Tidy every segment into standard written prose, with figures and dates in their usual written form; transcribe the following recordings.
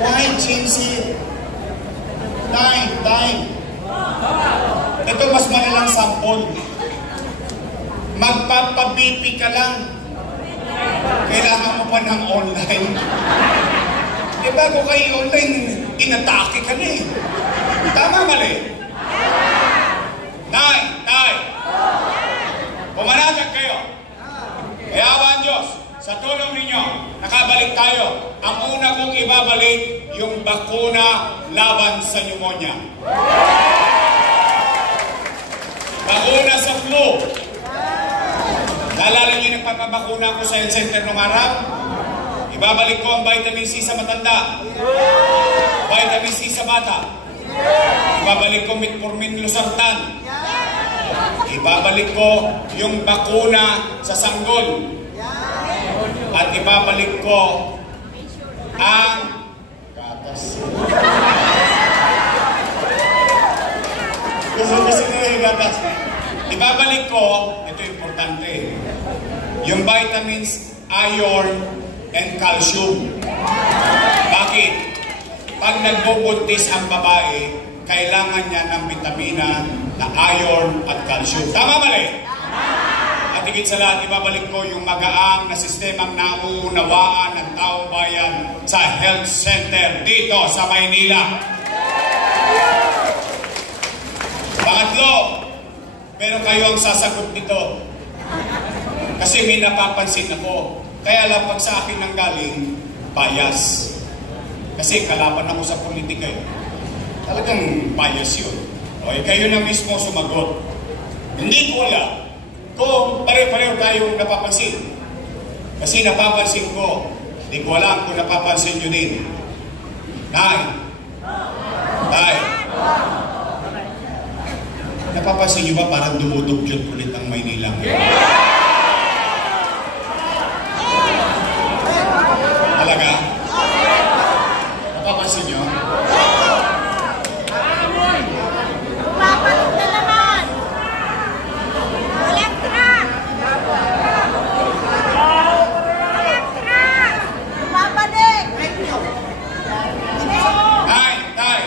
Why change it? Time. Ito mas malalang sample. Magpapa-BP ka lang. Kailangan mo pa ng online. Bago kayo online, inatake ka na eh. Tama, mali? Tay. Pumanagag kayo. Kaya ang Diyos, sa tulong ninyo, nakabalik tayo. Ang una kong ibabalik, yung bakuna laban sa pneumonia. Bakuna sa flu. Naalala niyo yung pagpapakuna ko sa health center nung araw? Ibabalik ko ang vitamin C sa matanda. Vitamin C sa bata. Ibabalik ko metformin losartan. Ibabalik ko yung bakuna sa sanggol. At ibabalik ko ang gatas. Gusto niyo yung gatas. Ibabalik ko, ito importante, yung vitamins, iron, and calcium. Bakit? Pag nagbubuntis ang babae, kailangan niya ng vitamina na iron at calcium. Tama, mali? At higit sa lahat, ibabalik ko yung magaang na sistemang nauunawaan ng taong bayan sa health center dito sa Maynila. Pangatlo, pero kayo ang sasagot nito. Kasi may napapansin ako. Kaya lang pag sa akin nang galing, bias. Kasi kalaban ako sa politika yun. Talagang bias yun. Okay, kayo na mismo sumagot. Hindi ko alam kung pare-pareho tayong napapansin. Kasi napapansin ko, hindi ko alam kung napapansin nyo din. Nay. Napapansin nyo ba parang dumudugyot ulit ang Maynila? Talaga? Napapansin nyo? Papalog na naman! Elektra! Babalik! Tay!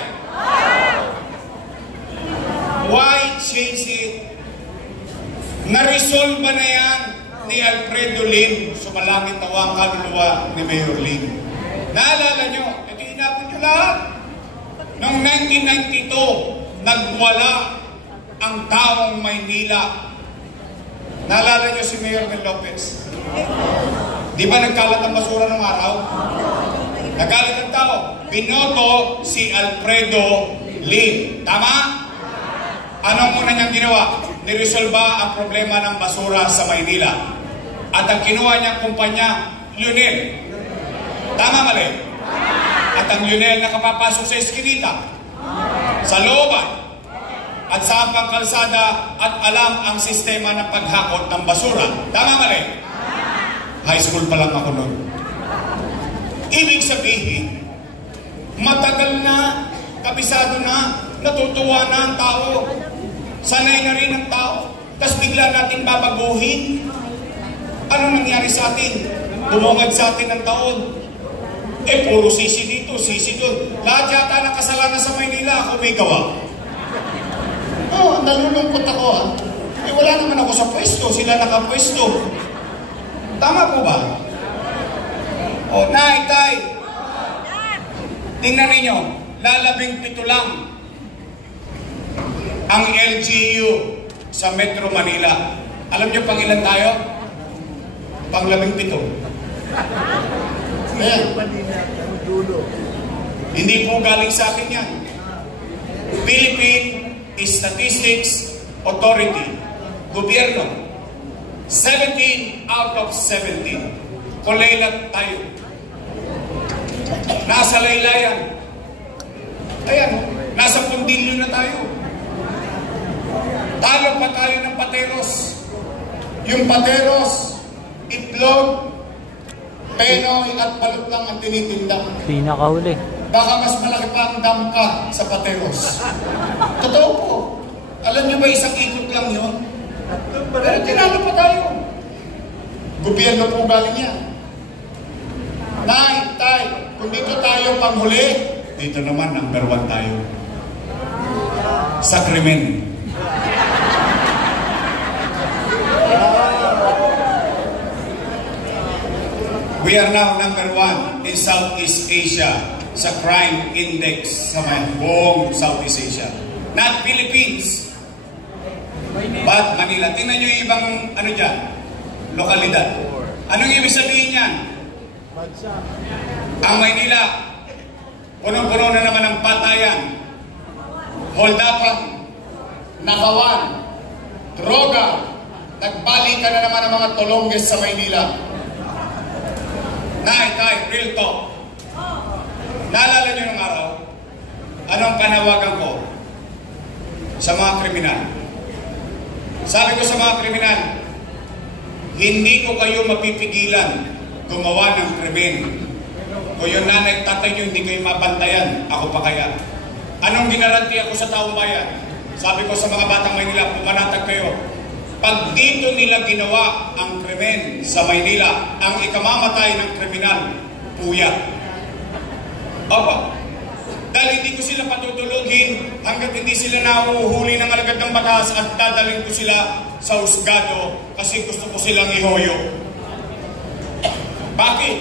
Why change it? Na-resolve ba na yan ni Alfredo Lim? Sumalangit na ang kaluluwa ni Mayor Lim. Naalala nyo, ito inabot nyo lahat. Noong 1992, nagwala ang taong Maynila. Naalala nyo si Mayor Mel Lopez? Di ba nagkalat ang basura ng araw? Nagalit ang tao. Binoto si Alfredo Lim. Tama? Anong muna niyang ginawa? Niresolba ang problema ng basura sa Maynila. At ang kinuha niyang kumpanya, Lionel. Tama, mali? At ang Lionel nakapapasok sa eskinita, sa looban, at sa ampang kalsada, at alam ang sistema ng paghakot ng basura. Tama, mali? High school pa lang ako noon. Ibig sabihin, matagal na, kabisado na, natutuwa na ang tao. Sanay na rin ang tao. Tapos bigla natin babaguhin. Ano nangyari sa atin? Bumungad sa atin ng taon. Puro sisi dito, sisi doon. Lahat yata ng kasalanan sa Maynila, ako may gawa. Nalulungkot ako ha. Wala naman ako sa pwesto, sila nakapwesto. Tama po ba? Tay. Tingnan ninyo, lalabing 7 lang ang LGU sa Metro Manila. Alam niyo pang ilan tayo? Pang 17. Ayan. Hindi po galing sa akin yan. Philippine Statistics Authority. Gobyerno. 17 out of 17. Kulaylat tayo. Nasa laylayan. Ayan, nasa pundilyo na tayo. Talo pa tayo ng Pateros. Yung Pateros, itlog, penoy at balot lang ang tinitinda. Pinakahuli. Baka mas malaki pa ang damka sa Pateros. Totoo po. Alam niyo ba isang ikot lang yun? Pero tinalo pa tayo. Gobyerno po galing yan. Tay, Kung dito tayo panghuli, dito naman number 1 tayo. Sa krimen. We are now number 1 in Southeast Asia sa crime index sa buong Southeast Asia. Not Philippines, but Manila. Tingnan nyo yung ibang ano dyan, lokalidad. Anong ibig sabihin yan? Ang Maynila, punong-puno na naman ng patayan, holdapan, nakawan, droga, nagbalikan na naman ang mga tolongges sa Maynila. Tay, real talk. Naalala nyo nung araw, anong panawagan ko sa mga kriminal? Sabi ko sa mga kriminal, hindi ko kayo mapipigilan gumawa ng krimen. Kung yung nanay, tatay nyo, hindi kayo mabantayan, ako pa kaya. Anong ginaranti ako sa taong bayan? Sabi ko sa mga batang Maynila, pumanatag kayo. Pag dito nila ginawa ang krimen sa Maynila, ang ikamamatay ng kriminal, puya. Opo. Dahil hindi ko sila patutulugin hanggat hindi sila nahuhuli ng alagad ng batas at dadalhin ko sila sa husgado kasi gusto ko silang ihoyo. Bakit?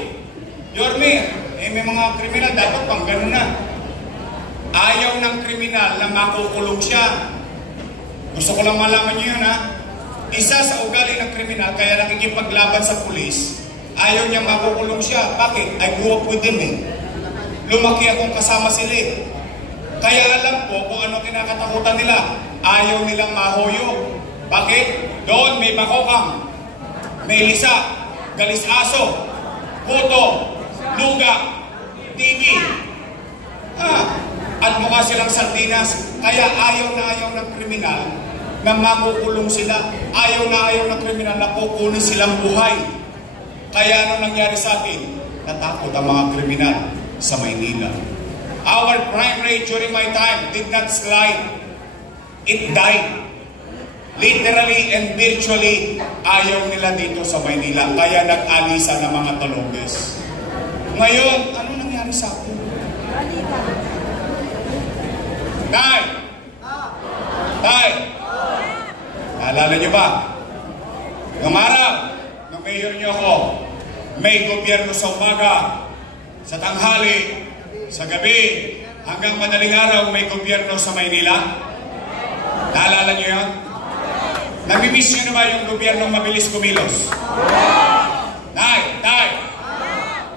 Yorme, may mga kriminal dapat pang ganun na. Ayaw ng kriminal na makukulong siya. Gusto ko lang malaman niyo yun, ha? Isa sa ugali ng kriminal, kaya nakikipaglaban sa pulis, ayaw niya makukulong siya. Bakit? I grew up with him eh. Lumaki akong kasama sila eh. Kaya alam ko kung ano kinakatakutan nila. Ayaw nilang mahoyo. Bakit? Doon may bakokang, may lisa, galis aso, puto, luga, TV. At mukha silang sardinas. Kaya ayaw ng kriminal na makukulong sila. Ayaw ng kriminal na kukunin silang buhay. Kaya ano nangyari sa atin? Natakot ang mga kriminal sa Maynila. Our crime rate during my time did not slide. It died. Literally and virtually, ayaw nila dito sa Maynila. Kaya nag-alisa ng mga tolongges. Ngayon, ano nangyari sa atin? Tay! Naalala niyo ba? Ngayong araw, nung mayor niyo ako, may gobyerno sa umaga, sa tanghali, sa gabi, hanggang madaling araw may gobyerno sa Maynila. Naalala niyo yun? Nami-miss niyo na ba yung gobyernong mabilis kumilos? Tay!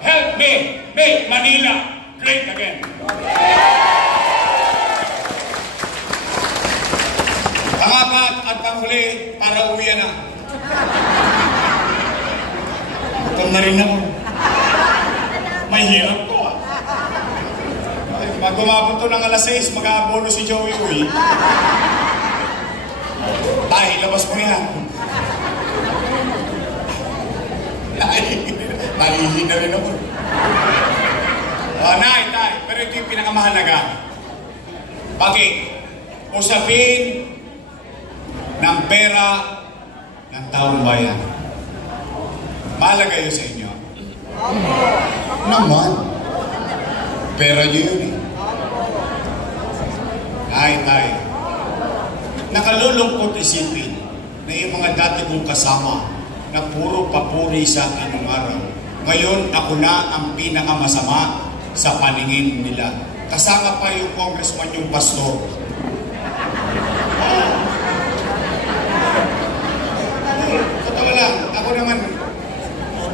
Help me make Manila great again! Pangapat at panghuli para uwian na. Ito na rin ako. May hirap ko ah. Pag gumabot to ng alas 6, mag-aabono si Joey Uy. Tay, labas mo yan. Nalihin na rin ako. Tay, pero ito yung pinakamahalaga. Bakit? Usapin ng pera ng taong bayan. Mahalaga yun sa inyo. Naman. Pera nyo yun eh. Tay. Nakalulungkot isipin na yung mga dati kong kasama na puro papuri sa anong araw. Ngayon, ako na ang pinakamasama sa paningin nila. Kasama pa yung congressman, yung pastor. Totoo lang, ako naman,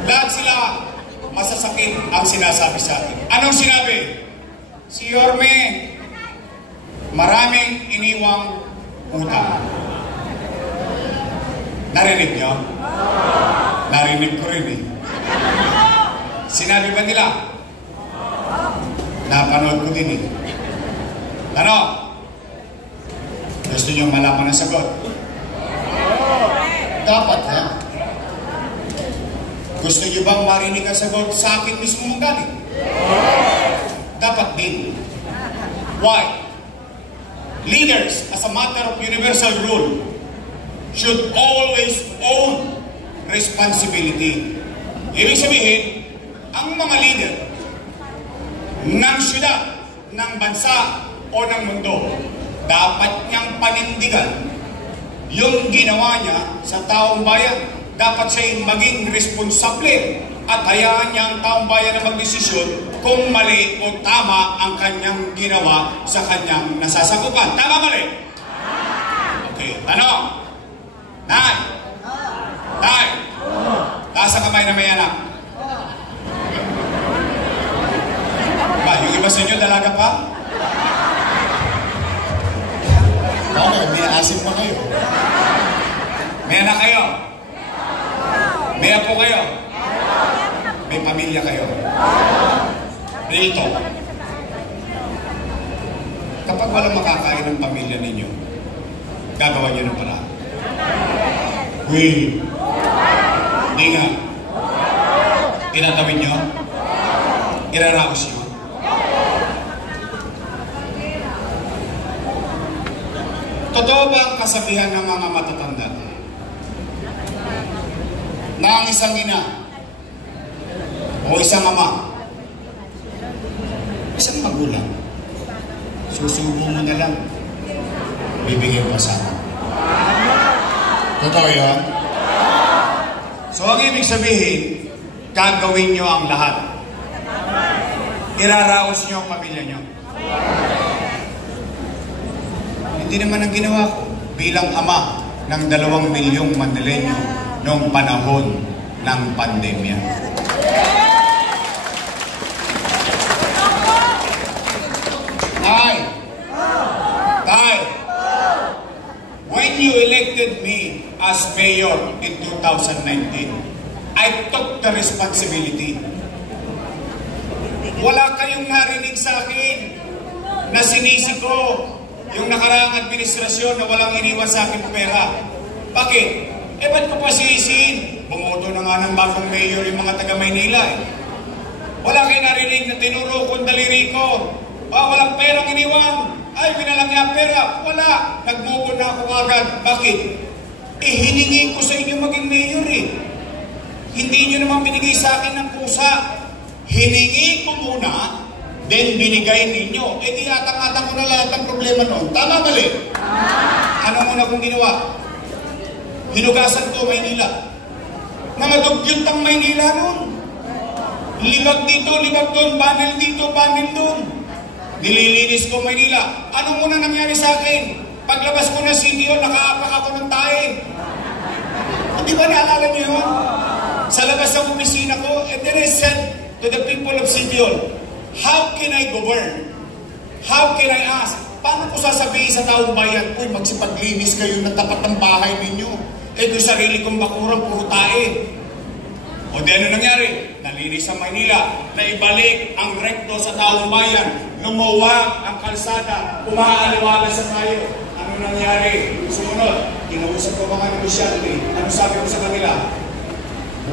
lahat sila masasakit ang sinasabi sa akin. Anong sinabi? Si Yorme, maraming iniwang utang. Narinig nyo? Narinig ko rin eh. Sinabi ba nila? Napanood ko din eh. Ano? Gusto nyo malaman ang sagot? Dapat ha? Gusto nyo bang marinig ang sagot sa akin mismo mong galing? Dapat din. Why? Leaders, as a matter of universal rule, should always own responsibility. Ibig sabihin, ang mga leader, ng syudad, ng bansa, o ng mundo. Dapat niyang panindigan yung ginawa niya sa taong bayan. Dapat siya maging responsable at hayaan niya ang taong bayan na magdesisyon kung mali o tama ang kanyang ginawa sa kanyang nasasakupan. Tama, mali? Okay, tanong. Nay! Nay! Taas ang kamay na may anak. Ba, yung iba sa inyo dalaga pa? Okay, may asim pa kayo. May anak kayo? May apo kayo? May pamilya kayo? Dito. Kapag walang makakain ng pamilya ninyo, gagawa nyo ng paraan. Uy! Hindi nga. Tinatawid nyo? Iraraos nyo? Totoo ba ang kasabihan ng mga matatanda na ang isang ina o isang ama, isang magulang, susubo mo na lang, bibigyan pa sana? Totoo yun? So ang ibig sabihin, gagawin nyo ang lahat. Iraraos nyo ang pamilya nyo. Hindi naman ang ginawa ko bilang ama ng 2 milyong Manileño noong panahon ng pandemya. Tay, when you elected me as mayor in 2019, I took the responsibility. Wala kayong narinig sa akin na sinisi ko yung nakaraang administrasyon na walang iniwan sa akin pera. Bakit? Ba't ko pa sisihin? Bumoto na nga ng bagong mayor yung mga taga-Maynila eh. Wala kayo narinig na tinuro kong daliri ko. Walang perang iniwan. Ay, binalang niya ang pera. Wala. Nagmubo na ako agad. Bakit? Hiningi ko sa inyo maging mayor eh. Hindi nyo naman binigay sa akin ng kusa. Hiningi ko muna, then binigay ninyo. Di atang-atang ko na lahat ng problema noon. Tama, mali? Ano muna kong ginawa? Hinugasan ko Maynila. Mga dugyot ang Maynila noon. Libag dito, libag doon, panel dito, panel doon. Nililinis ko Maynila. Ano muna nangyari sa akin? Paglabas ko ng City Hall, nakaapak ako ng tae. Di ba naalala niyo yun? Sa labas ng opisina ko, and then I said to the people of City Hall, how can I govern? How can I ask? Paano ko sasabihin sa taong bayan, uy, magsipaglinis kayo ng tapat ng bahay ninyo? Doon sarili kong bakurang puro tae. O di ano nangyari? Nalinis ang Maynila, naibalik ang rekto sa taong bayan, lumuwag ang kalsada, umaaliwala sa tayo. Ano nangyari? Sumunod, kinausap ko mga negosyante. Ano sabi ko sa kanila?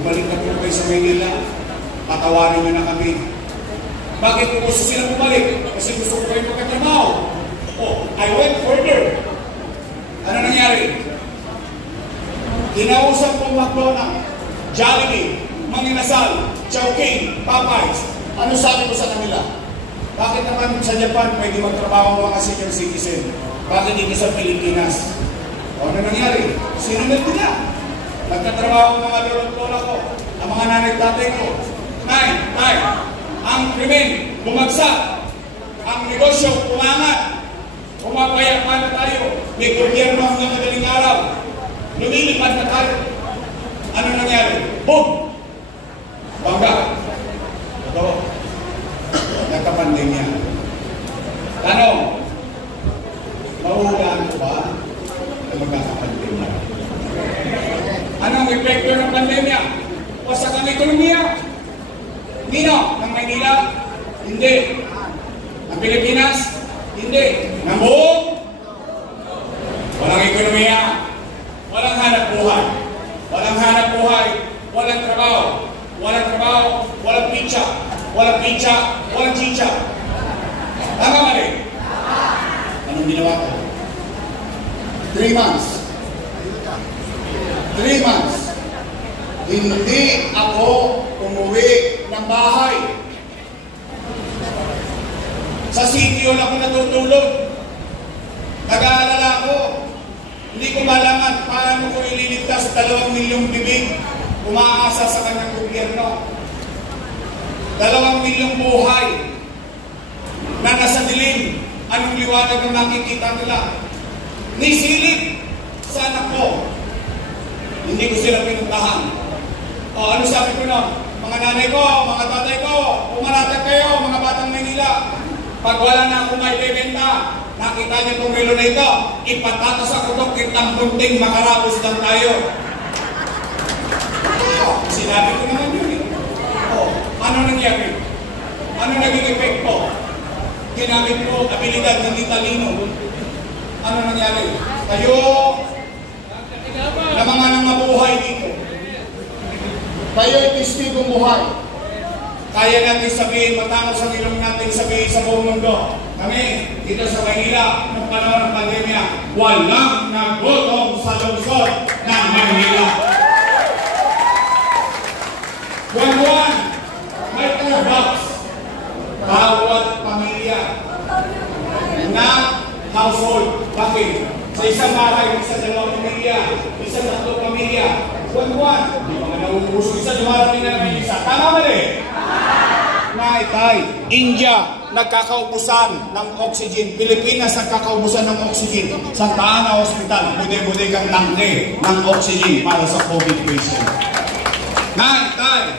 Bumalik na po kayo sa Maynila, patawarin nyo na kami. Bakit ko gusto sila bumalik? Kasi gusto ko kayo magkatrabaho. I went further. Ano nangyari? Kinausap ko McDonald's, Jollibee, Manginasal, Chowking, Popeyes. Ano sabi ko sa kanila? Bakit naman sa Japan pwede magtrabaho ang mga senior citizen? Bakit dito sa Pilipinas? Ano nangyari? Sinunod nila. Nagtatrabaho ang mga lolo-lola ko, ang mga nanay-tatay ko. Nay, ang krimen, bumagsak. Ang negosyo, umangat. Pumapayapan na tayo. May gobyerno hanggang madaling araw. Lumilipad na tayo. Ano nangyari? Boom! Bangga. Ito. Nagka-pandemya. Tanong, mahulaan ko ba na magkakapandemya? Anong epekto ng pandemya? Wasak ang ekonomiya. Nino? Ng Maynila? Hindi. Ng Pilipinas? Hindi. Ng buong? Walang ekonomiya. Walang hanap buhay. Walang hanap buhay. Walang trabaho. Walang trabaho. Walang pizza. Walang pizza. Walang chicha. Tama ba rin? Anong ginawa ko? 3 months. 3 months. Hindi ako umuwi ng bahay. Sa City Hall ako natutulog. Nag-aalala ko. Hindi ko malaman paano ko ililigtas 2 milyong bibig umaasa sa kanyang gobyerno. 2 milyong buhay na nasa dilim. Anong liwanag ang nakikita nila? Nisilip sa anak ko. Hindi ko sila pinuntahan. O ano sabi ko na? Mga nanay ko, mga tatay ko, pumalatag kayo, mga batang Maynila. Pag wala na akong may bebenta, nakita niyo itong melo na ito, ipatatas ako ito, kitang kunting makarapos lang tayo. Sinabi ko naman yun eh. Ano nangyari? Ano naging epekto? Ginamit ko abilidad, hindi talino. Ano nangyari? Kayo na mga nang mabuhay dito. Kayo'y testigong buhay. Kaya natin sabihin, matangos ang ilong natin sabihin sa buong mundo. Kami, dito sa Maynila, noong panahon ng pandemya, walang nagutom sa lungsod ng Maynila. Buwan-buwan, may box. Bawat pamilya na household. Bakit? Sa isang bahay, isa 2 pamilya, isa 3 pamilya. Buwan-buwan, di mga nauubos. Isa dumarating na naman isa. Tama ba rin? Naitay, India, nagkakaubusan ng oxygen. Pilipinas, nagkakaubusan ng oxygen. Santa Ana Hospital, bude-budegang tangke ng oxygen para sa COVID patient. Naitay,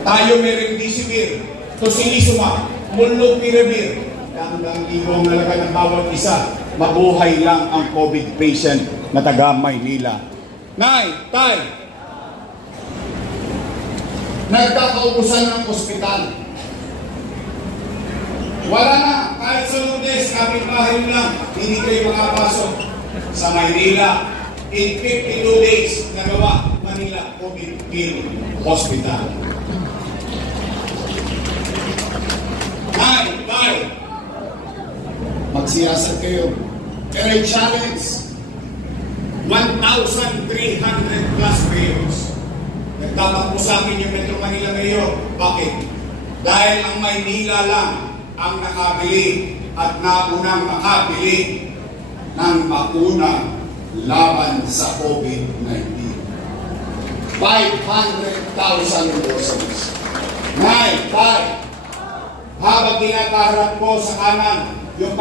tayo may remdesivir, tocilizumab, molnupiravir. Hanggang libong nalaga ng bawat isa, mabuhay lang ang COVID patient na taga Maynila. Nay, tay, nagkakaubusan ng ospital. Wala na, kahit sa Lourdes, kapit-bahay lang, hindi kayo makapasok sa Maynila. In 52 days, nagawa Manila COVID-Care Hospital. Nay, tay, magsiyasat kayo. Pero yung challenge, 1,300 plus mayors. Nagtatakbo sa akin yung Metro Manila Mayor. Bakit? Dahil ang Maynila lang ang nakabili at naunang makabili ng bakuna laban sa COVID-19. 500,000 doses. Nay, tay, habang kinakaharap ko sa kanan, yung